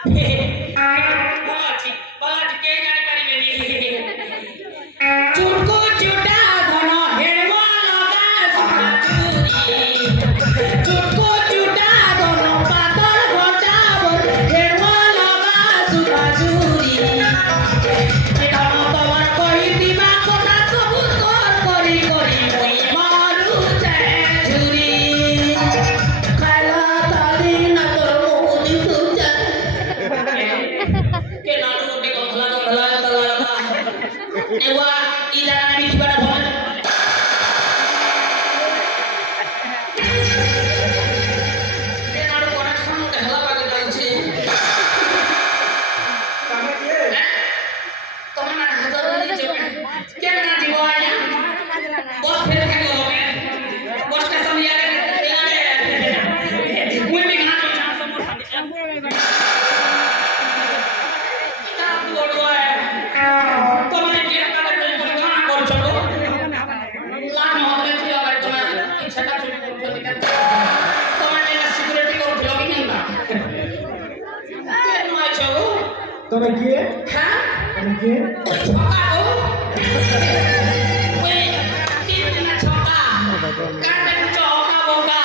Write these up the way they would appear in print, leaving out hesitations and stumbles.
ଅଛି କେହି ଜାଣିପାରିବେନି। ଚୁଟକୁ ଚୁଟା ଧନ ହେମ ଲଗା ଚୁରି ଚୁଟକୁ ଚୁଟା ଧନ ପାତଳ ଘଟା ହେମ ଲଗା ସୁଧା ଚୁରି ଧନ ତମର କହିଥିବା କଥା ସବୁ କରି କରି ମୁଇ ମାରୁଛେ ଝୁରି ଖାଇଲା ତାଲି ନା ତୋର ମୁହଁ ଦିଶୁଛେ के नानू मोटे को भला एवा ई जाना भी किबा भल के नानू कनेक्शन मोटे हला पाके जाउछे तमे के तमे ना हजार नहीं जेबे के ना जीवो आया बस फेर के होबे बस के समय यारे मुई भी गाना चाह समोर संगे तमे के हां तमे के छोका हो ओए तीन दिन छोका काटे चौका बोका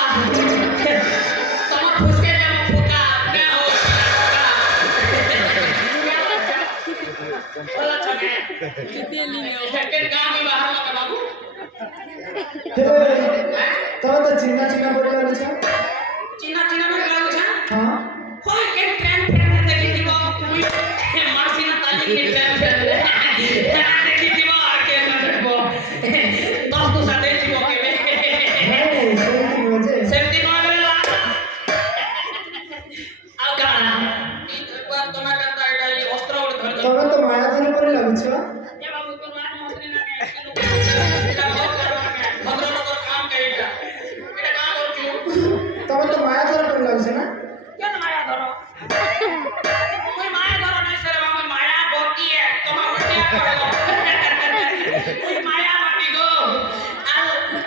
तमर फुसके जम फुका क्या हो बोला छगे तेली में के गांव में बाहर लगा बाबू तमे तो चिन्ना चिन्ना बोल रहा छ चिन्ना चिन्ना में लागो छ हां होय के ट्रेन फ्रेंड देखि दिबो मुई मारसी ना ताली के ट्रेन फ्रेंड देखि दिबो और के ना देखबो दस तो साथे दिबो के सेफ्टी नो बेला आ गाना बात तो ना करता है ये वस्त्र और धर तमे तो माया धन पर लागो छ ये बाबू तो मार मसरी ना एटा भद्र लोग काम करेगा एटा काम करछु तमे तो माया धन पर लागो छ ना क्या माया धरो कोई माया धरो नहीं सर बाबू माया बोती है तुम उल्टे करो कोई माया मत गो आ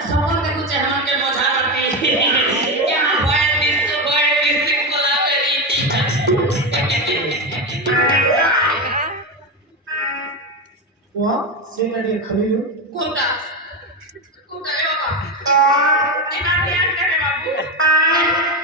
समन के कुछ हम के मजा करती क्या बॉय दिस वा सेनाडी खलीलु कोटा कोटा ए बाबा ए ना ध्यान करे बाबू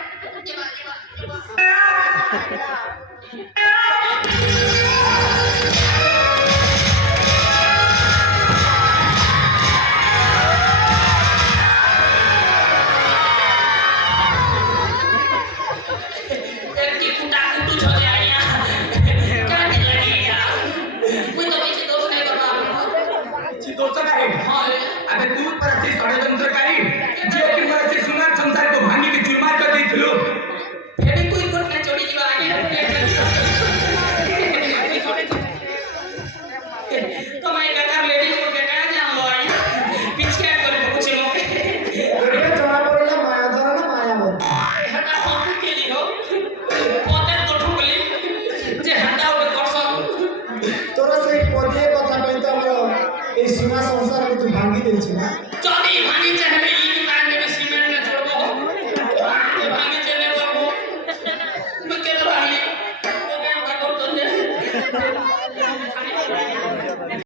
अबे तू पर से षड्यंत्रकारी जे कि पर से सुनार संसार को भांगी के चुरमार कर देथिलु फेरे कोई कोट ना चोरी जीवा आगे तो मैं बेकार लेडीज को बेकार जान लो आई पिछके कर पूछ लो रे जमा पड़ला माया धन ना माया बन हटा फोन के लियो पोते तो ठुकली जे हटा उठे करसो तोरा से पदिए कथा कहि त हमर ए सीमा संसार के तू भांगी देछि ना चली भानी